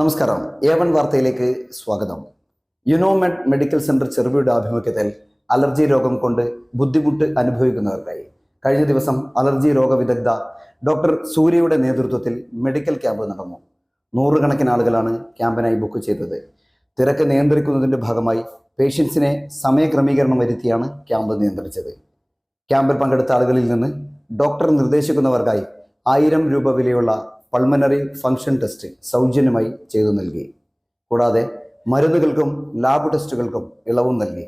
നമസ്കാരം. A1 വാർത്തയിലേക്ക് സ്വാഗതം. യുനോമെഡ് മെഡിക്കൽ സെന്റർ ചെറുപുഴയുടെ ആഭിമുഖ്യത്തിൽ അലർജി രോഗം കൊണ്ട് ബുദ്ധിമുട്ട് അനുഭവിക്കുന്നവർക്കായി കഴിഞ്ഞ ദിവസം അലർജി രോഗവിദഗ്ധ ഡോക്ടർ സൂര്യയുടെ നേതൃത്വത്തിൽ മെഡിക്കൽ ക്യാമ്പ് നടന്നു. നൂറുകണക്കിന് ആളുകളാണ് ക്യാമ്പിനായി ബുക്ക് ചെയ്തത്. തിരക്ക് നിയന്ത്രിക്കുന്നതിൻ്റെ ഭാഗമായി പേഷ്യൻസിനെ സമയക്രമീകരണം വരുത്തിയാണ് ക്യാമ്പ് നിയന്ത്രിച്ചത്. ക്യാമ്പിൽ പങ്കെടുത്ത ആളുകളിൽ നിന്ന് ഡോക്ടർ നിർദ്ദേശിക്കുന്നവർക്കായി 1000 രൂപ വിലയുള്ള പൾമനറി ഫംഗ്ഷൻ ടെസ്റ്റ് സൗജന്യമായി ചെയ്തു നൽകി. കൂടാതെ മരുന്നുകൾക്കും ലാബ് ടെസ്റ്റുകൾക്കും ഇളവും നൽകി.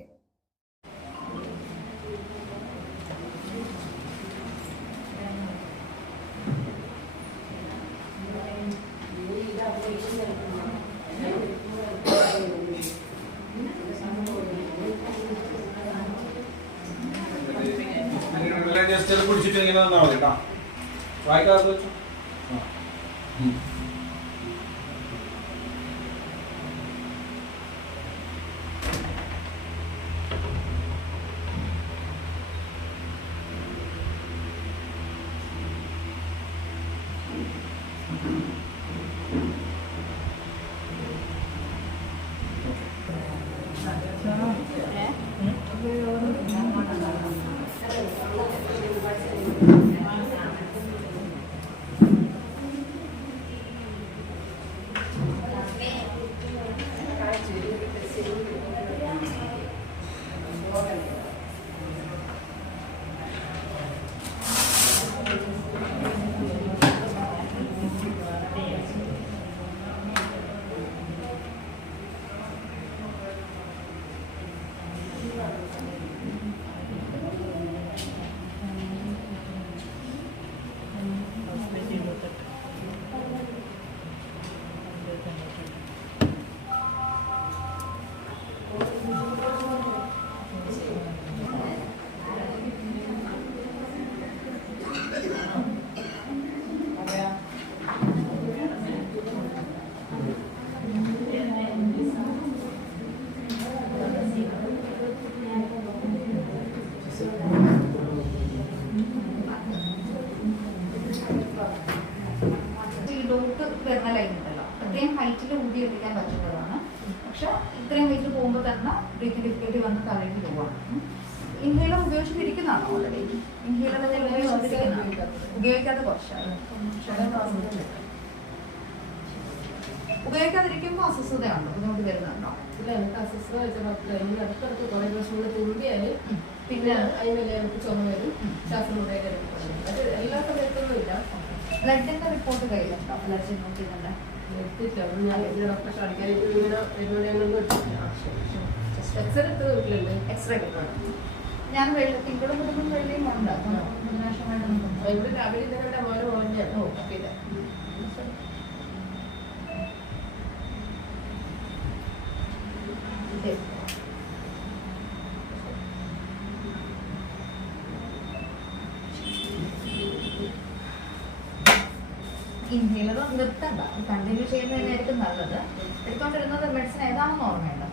ഇത്രയും ഹൈറ്റിൽ ഊതി എത്തിക്കാൻ പറ്റുന്നതാണ്. പക്ഷെ ഇത്രയും ഹൈറ്റിൽ പോകുമ്പോൾ തന്നെ ബ്രീത്തിങ് ഡിഫിക്കൽറ്റി വന്ന് തലയിട്ട് പോവാണ്. ഇൻഹേലർ ഉപയോഗിച്ചിട്ടിരിക്കുന്നതാണോ? ഓൾറെഡി ഇൻഹേലർ ഉപയോഗിക്കാതെ കുറച്ചാണ്. ഉപയോഗിക്കാതിരിക്കുമ്പോൾ അസ്വസ്ഥതയുണ്ടോ? ബുദ്ധിമുട്ട് വരുന്നുണ്ടോ? എനിക്ക് അസ്വസ്ഥത അടുത്തടുത്ത് കുറെ പ്രശ്നങ്ങൾ തുമ്പിയാല് പിന്നെ അതിന് എനിക്ക് ചുമ വരും, ശ്വാസം മുട്ടേക്കും. അത് എല്ലാ സമയത്തൊന്നും ഇല്ല. ബ്ലഡിന്റെ റിപ്പോർട്ട് കയ്യിലുണ്ടോ? അലർജി നോക്കിയതല്ലേ ഞാൻ ഡോക്ടറെ കാണിക്കാനായിട്ട് ഇങ്ങനെ എക്സ്റേ എടുത്ത് നോക്കിയിട്ടുണ്ട്. എക്സ്റേ ഞാൻ തിങ്കളും ബുധനും വെള്ളിയും ഉണ്ട്. ഇവിടെ രാവിലെ നിങ്ങളുടെ മോനെ മോഞ്ഞാണ് ഓക്കെ. ഇൻഹേലർ നിർത്തണ്ട, കണ്ടിന്യൂ ചെയ്യുന്നതിനായിരിക്കും നല്ലത്. എടുത്തോണ്ടിരുന്നത് മെഡിസിൻ ഏതാണെന്ന് ഓർമ്മയുണ്ട്.